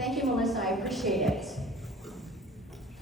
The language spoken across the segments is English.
Thank you, Melissa, I appreciate it.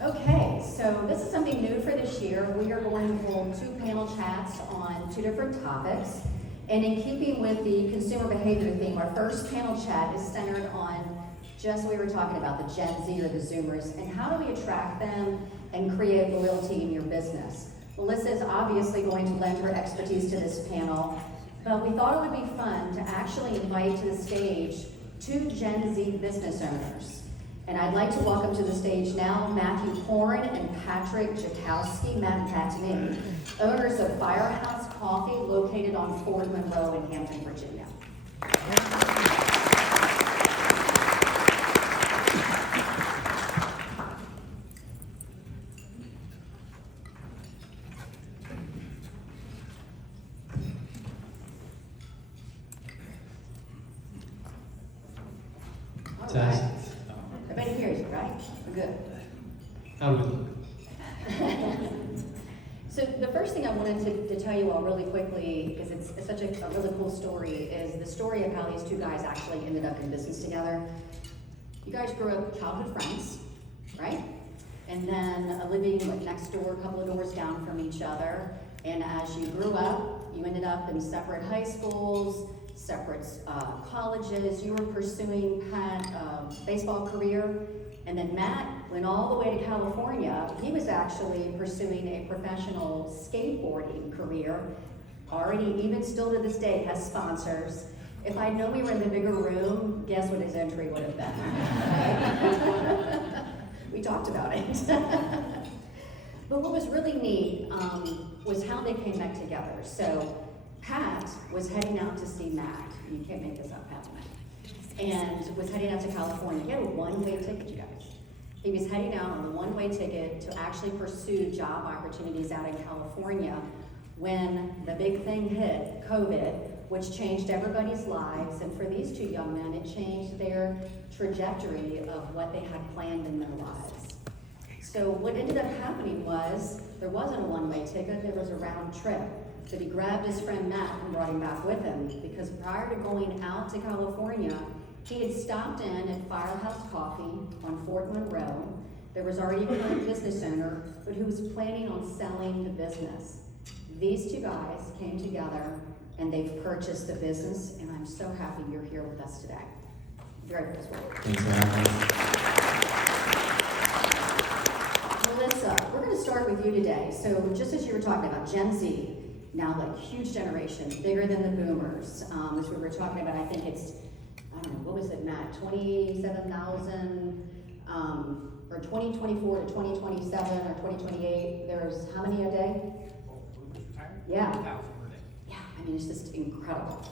Okay, so this is something new for this year. We are going to hold 2 panel chats on 2 different topics. And in keeping with the consumer behavior theme, our first panel chat is centered on just what we were talking about, the Gen Z or the Zoomers, and how do we attract them and create loyalty in your business. Melissa is obviously going to lend her expertise to this panel, but we thought it would be fun to actually invite to the stage 2 Gen Z business owners. And I'd like to welcome to the stage now Matthew Horn and Patrick Jakowski, Matt and Pat to me, owners of Firehouse Coffee located on Fort Monroe in Hampton, Virginia. All right. Everybody hears you, right? We're good. How do we look? So the first thing I wanted to tell you all really quickly, because it's such a really cool story, is the story of how these 2 guys actually ended up in business together. You guys grew up childhood friends, right? And then living next door, a couple of doors down from each other. And as you grew up, you ended up in separate high schools, separate colleges. You were pursuing Pat's baseball career. And then Matt went all the way to California. He was actually pursuing a professional skateboarding career. Already, even still to this day, has sponsors. If I'd known we were in the bigger room, guess what his entry would have been? We talked about it. But what was really neat was how they came back together. So Pat was heading out to see Matt. You can't make this up, Pat. And was heading out to California. He had a one-way ticket, you guys. He was heading out on a one-way ticket to actually pursue job opportunities out in California when the big thing hit, COVID, which changed everybody's lives. And for these 2 young men, it changed their trajectory of what they had planned in their lives. So what ended up happening was, there wasn't a one-way ticket, there was a round trip. So he grabbed his friend Matt and brought him back with him, because prior to going out to California, he had stopped in at Firehouse Coffee on Fort Monroe. There was already a current business owner, but who was planning on selling the business. These 2 guys came together and they've purchased the business, and I'm so happy you're here with us today. Very grateful. Thanks for having us. Melissa, we're going to start with you today. So just as you were talking about Gen Z, now like huge generation, bigger than the boomers. As we were talking about, I think it's, I don't know, what was it, Matt, 27,000, or 2024 to 2027 or 2028, there's how many a day? Yeah. Yeah, I mean, it's just incredible.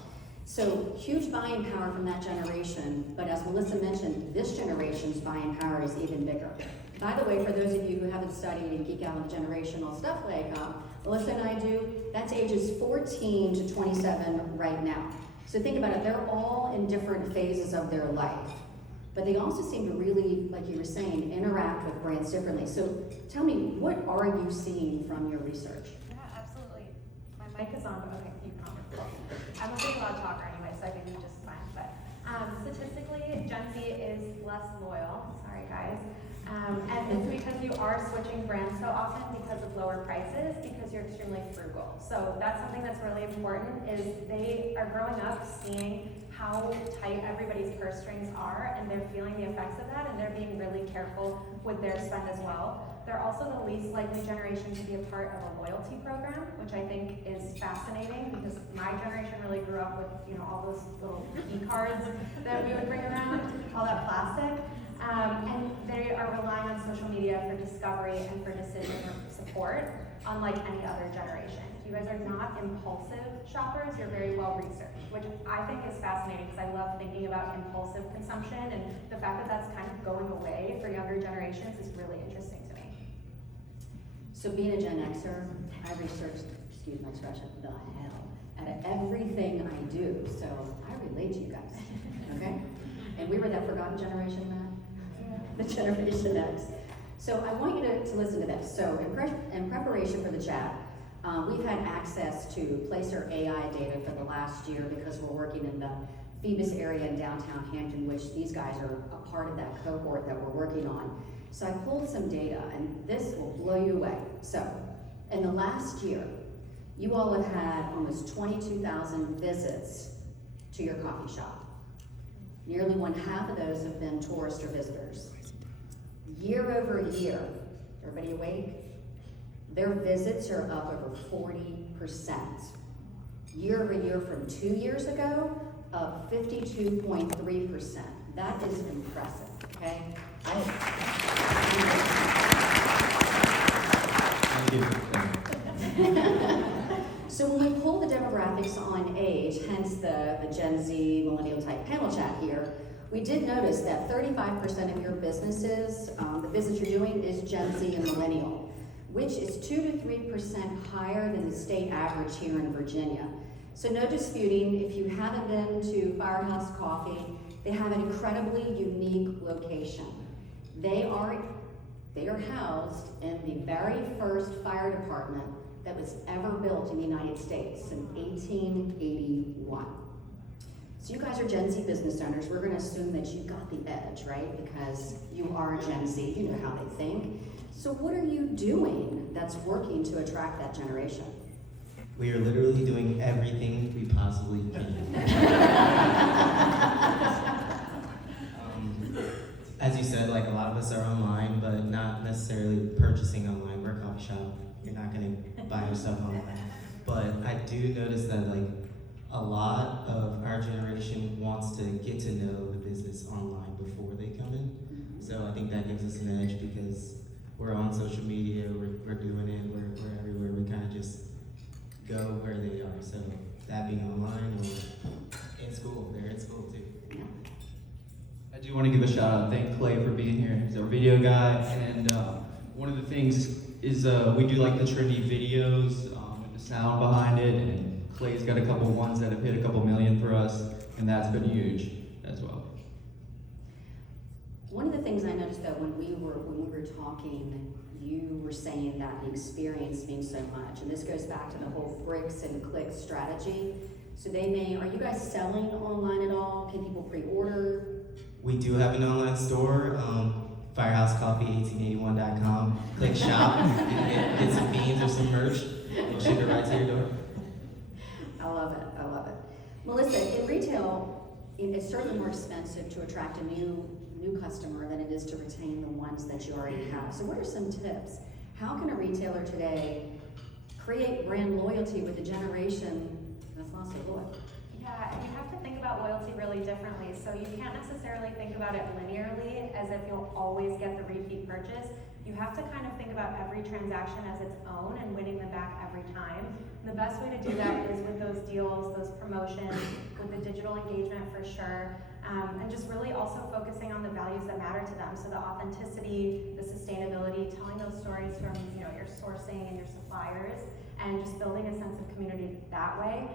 So huge buying power from that generation, but as Melissa mentioned, this generation's buying power is even bigger. By the way, for those of you who haven't studied and geek out on the generational stuff like Melissa and I do, that's ages 14 to 27 right now. So think about it, they're all in different phases of their life. But they also seem to really, like you were saying, interact with brands differently. So tell me, what are you seeing from your research? Yeah, absolutely. My mic is on, but okay, you can. I'm a big loud talker anyway, so I think it's just fine. But statistically, Gen Z is less loyal. Sorry, guys. And it's because you are switching brands so often because of lower prices, because you're extremely frugal. So that's something that's really important, is they are growing up seeing how tight everybody's purse strings are, and they're feeling the effects of that, and they're being really careful with their spend as well. They're also the least likely generation to be a part of a loyalty program, which I think is fascinating, because my generation really grew up with, you know, all those little e-cards that we would bring around, all that plastic. And they are relying on social media for discovery and for decision support, unlike any other generation. You guys are not impulsive shoppers, you're very well researched, which I think is fascinating, because I love thinking about impulsive consumption, and the fact that that's kind of going away for younger generations is really interesting to me. So being a Gen Xer, I researched, excuse my expression, the hell out of everything I do. So I relate to you guys, okay? And we were that forgotten generation, Matt? The Generation X. So I want you to listen to this. So in preparation for the chat, we've had access to Placer AI data for the last year, because we're working in the Phoebus area in downtown Hampton, which these guys are a part of that cohort that we're working on. So I pulled some data, and this will blow you away. So, in the last year, you all have had almost 22,000 visits to your coffee shop. Nearly one half of those have been tourists or visitors. Year over year, everybody awake? Their visits are up over 40%. Year over year from 2 years ago, up 52.3%. That is impressive, okay? Thank you. So when we pull the demographics on age, hence the Gen Z millennial type panel chat here, we did notice that 35% of your businesses, the business you're doing is Gen Z and millennial, which is 2 to 3% higher than the state average here in Virginia. So no disputing, if you haven't been to Firehouse Coffee, they have an incredibly unique location. They are housed in the very first fire department that was ever built in the United States in 1881. So you guys are Gen Z business owners. We're gonna assume that you got the edge, right? Because you are Gen Z, you know how they think. So what are you doing that's working to attract that generation? We are literally doing everything we possibly can. As you said, like a lot of us are online, but not necessarily purchasing online. We're a coffee shop. You're not gonna buy your stuff online. But I do notice that like a lot of our generation wants to get to know the business online before they come in. So I think that gives us an edge because we're on social media, we're doing it, we're everywhere. We kind of just go where they are. So that being online or in school, they're in school too. I do want to give a shout out. Thank Clay for being here. He's our video guy, and one of the things is we do like the trendy videos and the sound behind it. And Clay's got a couple ones that have hit a couple million for us, and that's been huge as well. One of the things I noticed though when we were talking, you were saying that the experience means so much, and this goes back to the whole bricks and clicks strategy. So are you guys selling online at all? Can people pre-order? We do have an online store, firehousecoffee1881.com. Click shop, get some beans or some merch, we'll ship it right to your door. I love it, I love it. Melissa, in retail, it's certainly more expensive to attract a new customer than it is to retain the ones that you already have. So what are some tips? How can a retailer today create brand loyalty with a generation that's lost their loyalty? Yeah, and you have to think about loyalty really differently. So you can't necessarily think about it linearly as if you'll always get the repeat purchase. You have to kind of think about every transaction as its own and winning them back every time. And the best way to do that is with those deals, those promotions, with the digital engagement for sure, and just really also focusing on the values that matter to them. So the authenticity, the sustainability, telling those stories from your sourcing and your suppliers, and just building a sense of community that way,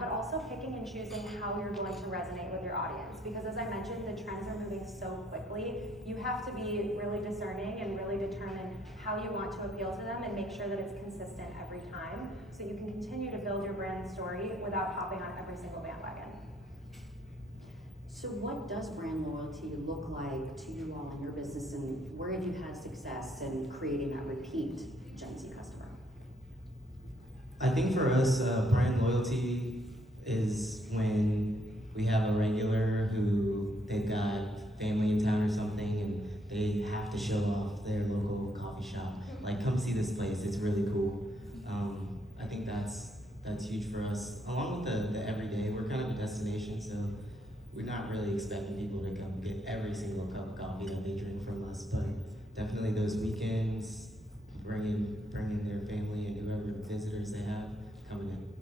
but also picking and choosing how you're going to resonate with your audience. Because as I mentioned, the trends are moving so quickly, you have to be really discerning and really determine how you want to appeal to them and make sure that it's consistent every time, so you can continue to build your brand story without hopping on every single bandwagon. So what does brand loyalty look like to you all in your business, and where have you had success in creating that repeat Gen Z customer? I think for us, brand loyalty is when we have a regular who they've got family in town or something and they have to show off their local coffee shop. Like, come see this place, it's really cool. I think that's huge for us. Along with the everyday, we're kind of a destination, so we're not really expecting people to come get every single cup of coffee that they drink from us, but definitely those weekends, bring in their family and whoever visitors they have coming in.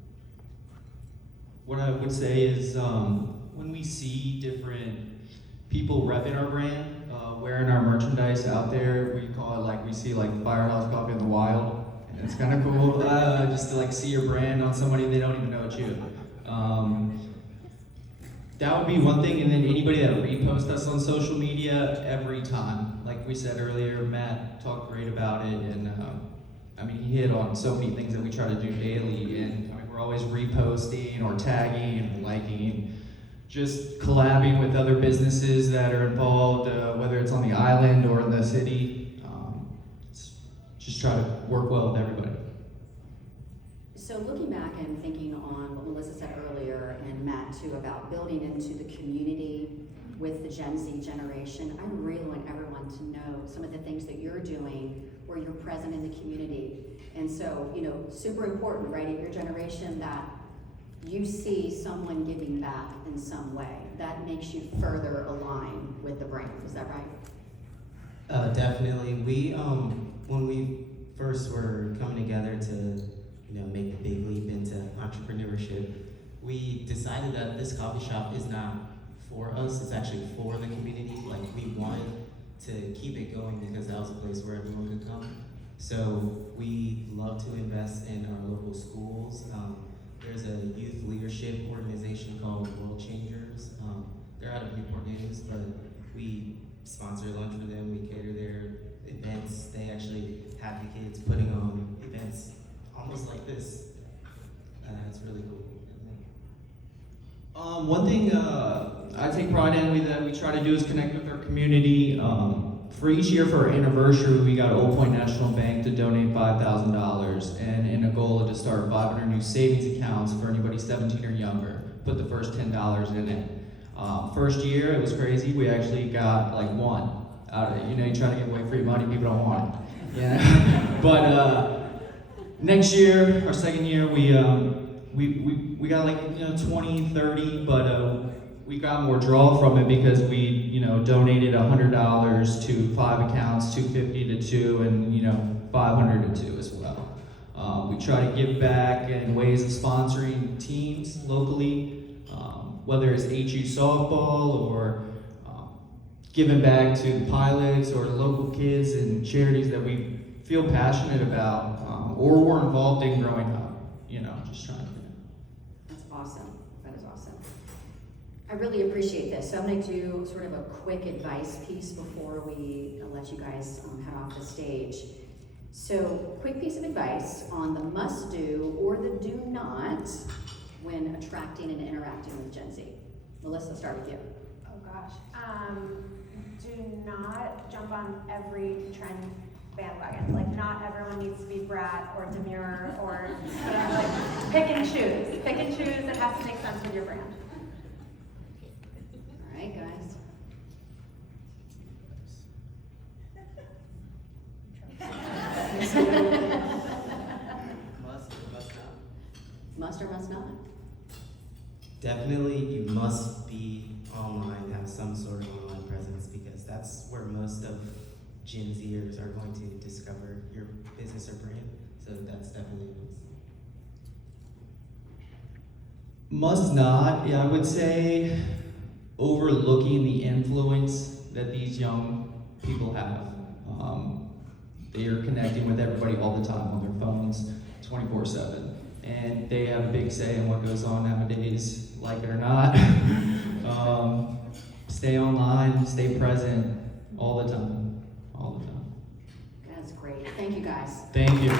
What I would say is when we see different people repping our brand, wearing our merchandise out there, we call it like, we see like Firehouse Coffee in the wild, and it's kind of cool just to like see your brand on somebody they don't even know it's you. That would be one thing, and then anybody that reposts us on social media every time. Like we said earlier, Matt talked great about it, and I mean, he hit on so many things that we try to do daily, and I mean, we're always reposting or tagging and liking. just collabing with other businesses that are involved, whether it's on the island or in the city. Just try to work well with everybody. So looking back and thinking on what Melissa said earlier, and Matt too, about building into the community with the Gen Z generation, I really want everyone to know some of the things that you're doing where you're present in the community. And so, you know, super important, right, at your generation, that you see someone giving back in some way. That makes you further align with the brand, is that right? Definitely. We, when we first were coming together to, make the big leap into entrepreneurship, we decided that this coffee shop is not for us, it's actually for the community. Like, we wanted to keep it going because that was a place where everyone could come. So we love to invest in our local schools. There's a youth leadership organization called World Changers. They're out of Newport News, but we sponsor lunch for them, we cater their events. They actually have the kids putting on events almost like this. It's really cool. One thing I take pride in that we try to do is connect with our community. For each year for our anniversary, we got Old Point National Bank to donate $5,000, and in a goal to start 500 new savings accounts for anybody 17 or younger. Put the first $10 in it. First year, it was crazy. We actually got like one out of it. You try to give away free money, people don't want it. Yeah. But next year, our second year, we got like 20, 30, but we got more draw from it because we donated $100 to 5 accounts, $250 to 2, and $500 to 2 as well. We try to give back in ways of sponsoring teams locally, whether it's HU softball or giving back to pilots or local kids and charities that we feel passionate about or were involved in growing up. Just trying to. That's awesome. That is awesome. I really appreciate this. So I'm going to do sort of a quick advice piece before we let you guys head off the stage. So, quick piece of advice on the must-do or the do-not when attracting and interacting with Gen Z. Melissa, start with you. Oh gosh. Do not jump on every trend bandwagon. Like, not everyone needs to be brat or demure or like pick and choose. Pick and choose. It has to make sense with your brand. All right, guys. Must or must not? Definitely, you must be online, have some sort of online presence, because that's where most of Gen Zers are going to discover your business or brand. So that's definitely a must. Must not, yeah, I would say overlooking the influence that these young people have. They are connecting with everybody all the time on their phones, 24/7. And they have a big say in what goes on nowadays, like it or not. Stay online, stay present all the time, all the time. That's great. Thank you, guys. Thank you.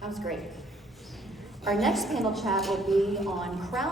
That was great. Our next panel chat will be on crowd